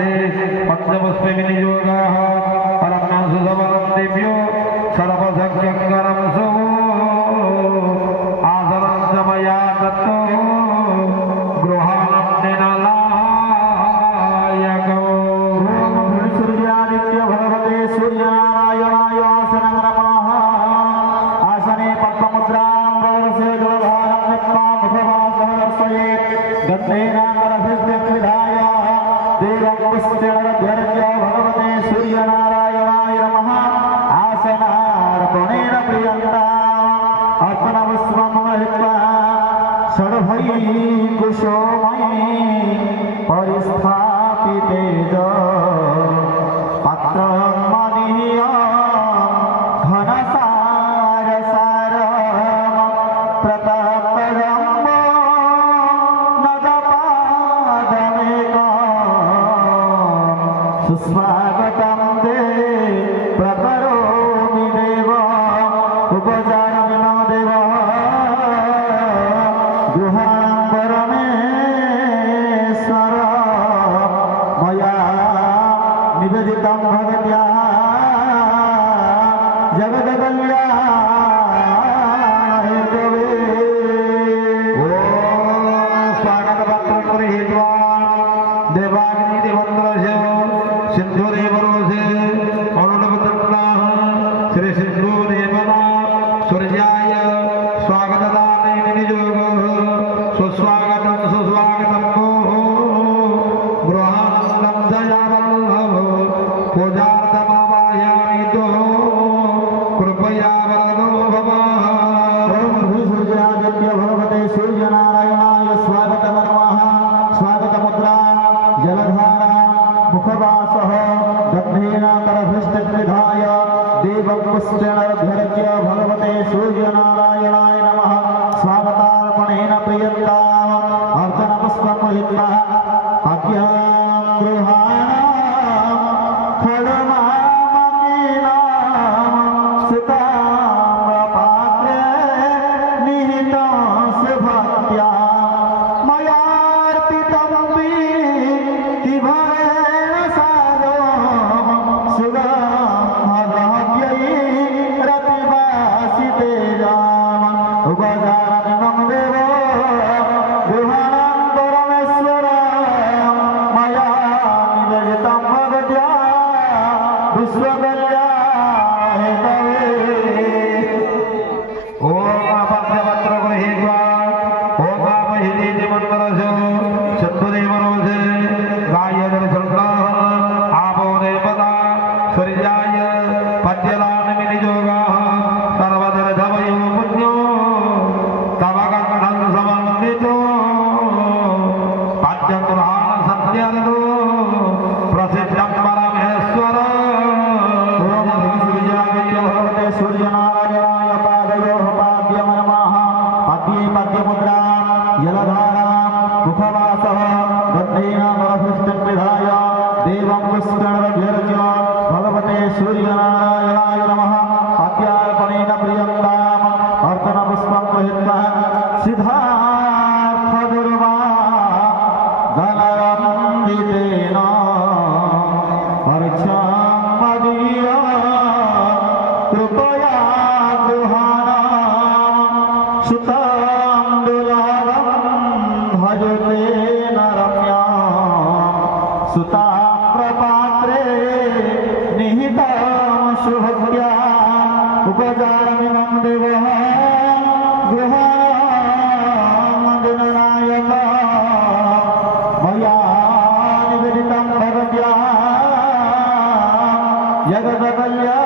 मध्ये पंचपुष्पे विनियोगाः परमं सुसमनं दिव्यो सर्वसख्यङ्करं सुमो आसनं च मया दत्तो गृहाणं निनलायकौ सूर्यादित्य भगवते सूर्यनारायणाय आसनं नमः आसने पद्ममुद्रां प्रदर्शय जलधारं दत्त्वा मुखवासः दर्शयेत् गन्धेनामरभिर्विधाय देवं पुष्पेणरभ्यर्च्य भगवते सूर्यनारायणाय नमः आसनार्पणेन प्रियन्ताम् अर्चनपुष्पं गृहीत्वा षड्भैकुशोमये परिस्थापितेज पात्रं मदीय घनसारसारं प्रतापजम्बो नदपादमेकं सुस्वागतं ते प्रकरोमि देव उपचारमि मम देव गृहाणं परमेश्वर मया निवेदितं भगवत्या जगत्कल्याणाय हेतवे ॐ स्वागतपत्रं गृहीत्वा देवाग्निदेवन्द्रस्य सिन्धुदेवरोधे अरुणपत्रप्राः श्री सिन्धुदेवना सूर्याय स्वागतदाने विनियोगः सुस्वागतं सुस्वागतं गृहानन्दं दयावल्लभ पूजार्थमावाहयामि तो कृपया वरदो भव ॐ सूर्यादित्य भगवते सूर्यनारायणाय स्वागतं नमः स्वागतमुद्रा जलधारा मुखवासः गन्धेनाकरभृष्टविधाय देवं पुष्पेणरभ्यर्च्य भगवते सूर्यनारायणाय नमः स्वागतार्पणेन प्रियन्ताम् अर्चनपुष्पं गृहीत्वा भाग्यां गृहाणां खड्गमामकीनां सुताम्रपात्रे निहितं सुभक्त्या मयार्पितं प्रीतिभरेण सादरं सुगन्धद्रव्यैरतिवासितेजाम् उपचारामि मम देव गृहाणं परमेश्वर मया निवेदितं भगवत्या विश्वकल्याणाय हेतवे ॐ पंचपत्र गृहीत्वा होमामहिनीतिमन्त्रस्य सिन्धुदेवरोधे गायदर्शनः आपो देवता सूर्याय पद्यलान् विनियोगाः सर्वदर्शवयो पुण्यो तव गन्धं समन्वितो पाद्यगृहाण सत्यदो प्रसिद्धं परमेश्वर भगवते सूर्यनारायणाय पादयोः पाद्यं नमः पाद्ये पाद्यमुद्रां जलधारां मुखवासः गन्धेनामरभिष्टविधाय देवं पुष्पेणरभ्यर्च्य भगवते सूर्यनारायणाय नमः पाद्यार्पणेन प्रियन्ताम् अर्चनपुष्पं गृहीत्वा सिद्धार्थदुर्वा गणरन्दितेन अर्चां मदीय कृपया गृहाणां सुतां दुर्लभं भजते न रम्यां सुताम्रपात्रे निहितं सुभक्त्या उपचारामि मम देव गृहाणं दिननायक मया निवेदितं भगवत्या जगत्कल्याणाय